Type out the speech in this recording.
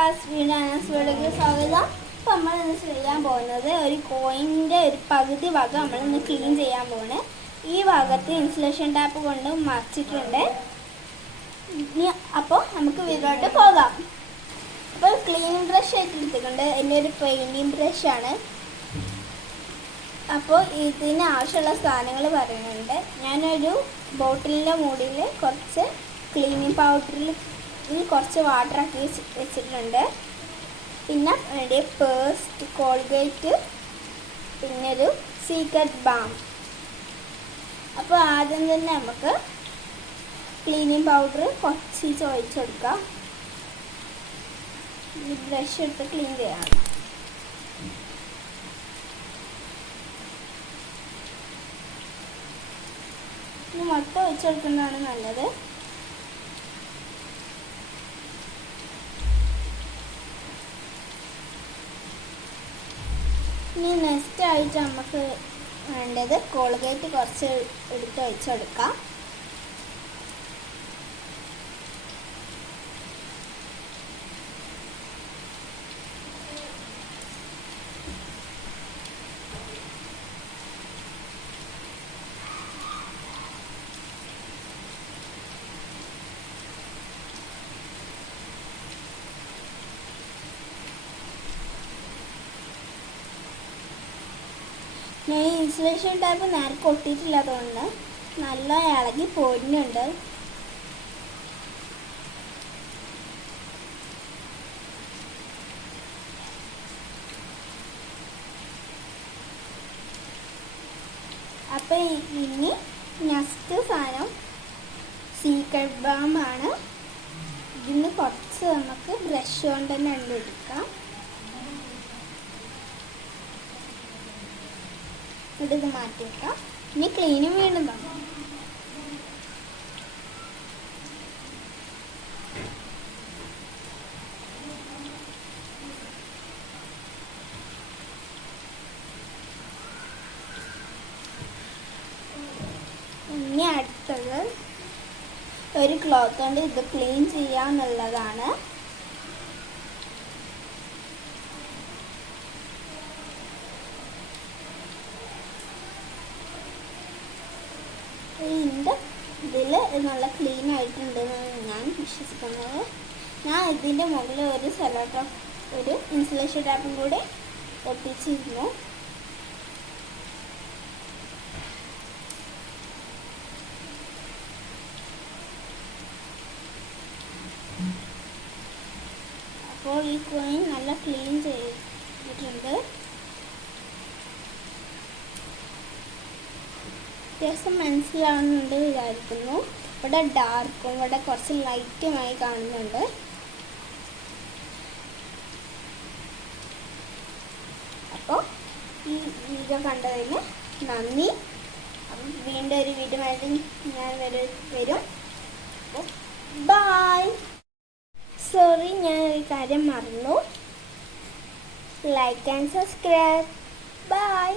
Class വീഡിയോക്ക് സ്വാഗതം. അപ്പോൾ നമ്മളിന്ന് ചെയ്യാൻ പോകുന്നത് ഒരു കോയിൻ്റെ ഒരു പകുതി ഭാഗം നമ്മളിന്ന് ക്ലീൻ ചെയ്യാൻ പോകുന്നത്. ഈ ഭാഗത്ത് ഇൻസുലേഷൻ ടാപ്പ് കൊണ്ട് മറച്ചിട്ടുണ്ട്. അപ്പോൾ നമുക്ക് വീട്ടിലോട്ട് പോകാം. അപ്പോൾ ക്ലീനിങ് ബ്രഷ് ആയിട്ട് എടുത്തിട്ടുണ്ട്. എൻ്റെ ഒരു പെയിൻറ്റിങ് ബ്രഷാണ്. അപ്പോൾ ഇതിന് ആവശ്യമുള്ള സാധനങ്ങൾ പറയുന്നുണ്ട്. ഞാനൊരു ബോട്ടിലിൻ്റെ മൂടിയിൽ കുറച്ച് ക്ലീനിങ് പൗഡറിൽ കുറച്ച് വാട്ടറാക്കി വെച്ചിട്ടുണ്ട്. പിന്നെ വേണ്ടി പേസ്റ്റ്, കോൾഗേറ്റ്, പിന്നെ ഒരു സീക്രട്ട് ബാം. അപ്പോൾ ആദ്യം തന്നെ നമുക്ക് ക്ലീനിങ് പൗഡർ കുറച്ച് ഒഴിച്ചു കൊടുക്കാം. ഈ ബ്രഷ് എടുത്ത് ക്ലീൻ ചെയ്യാം. ഇത് മൊത്തം ഒഴിച്ചു കൊടുക്കുന്നതാണ് നല്ലത്. ഇനി നെക്സ്റ്റ് ആയിട്ട് നമുക്ക് വേണ്ടത് കോൾഗേറ്റ് കുറച്ച് എടുത്ത് ഒഴിച്ചെടുക്കാം. ഞാൻ ഇൻസുലേഷൻ ടാപ്പ് നേരെ കൊട്ടിയിട്ടില്ലാത്തതുകൊണ്ട് നല്ല ഇളകി പോരുന്നുണ്ട്. അപ്പം ഇനി നെക്സ്റ്റ് സാധനം സീക്രട്ട് ബാം ആണ്. ഇതിന് കുറച്ച് നമുക്ക് ബ്രഷ് കൊണ്ട് തന്നെ എടുക്കാം. ഇത് മാറ്റി വെക്കാം. ഇനി ക്ലീനും വീണ്ടും തുടങ്ങാം. ഇനി അടുത്തത് ഒരു ക്ലോത്ത് കൊണ്ട് ഇത് ക്ലീൻ ചെയ്യാന്നുള്ളതാണ്. ഇതിൽ നല്ല ക്ലീൻ ആയിട്ടുണ്ടെന്നാണ് ഞാൻ വിശ്വസിക്കുന്നത്. ഞാൻ ഇതിൻ്റെ മുകളിൽ ഒരു ഒരു ഇൻസുലേഷൻ ടാപ്പും കൂടി ഒട്ടിച്ചിരുന്നു. അപ്പോൾ ഈ കോയിൻ നല്ല ക്ലീൻ ചെയ്തിട്ടുണ്ട്. വ്യത്യാസം മനസ്സിലാവുന്നുണ്ട് വിചാരിക്കുന്നു. ഇവിടെ ഡാർക്കും ഇവിടെ കുറച്ച് ലൈറ്റുമായി കാണുന്നുണ്ട്. അപ്പോൾ ഈ വീഡിയോ കണ്ടതിന് നന്ദി. അപ്പം വീണ്ടും ഒരു വീഡിയോ ആയിട്ട് ഞാൻ വരും. അപ്പോൾ ബൈ. സോറി, ഞാൻ ഒരു കാര്യം മറന്നു. Like and subscribe. ബൈ.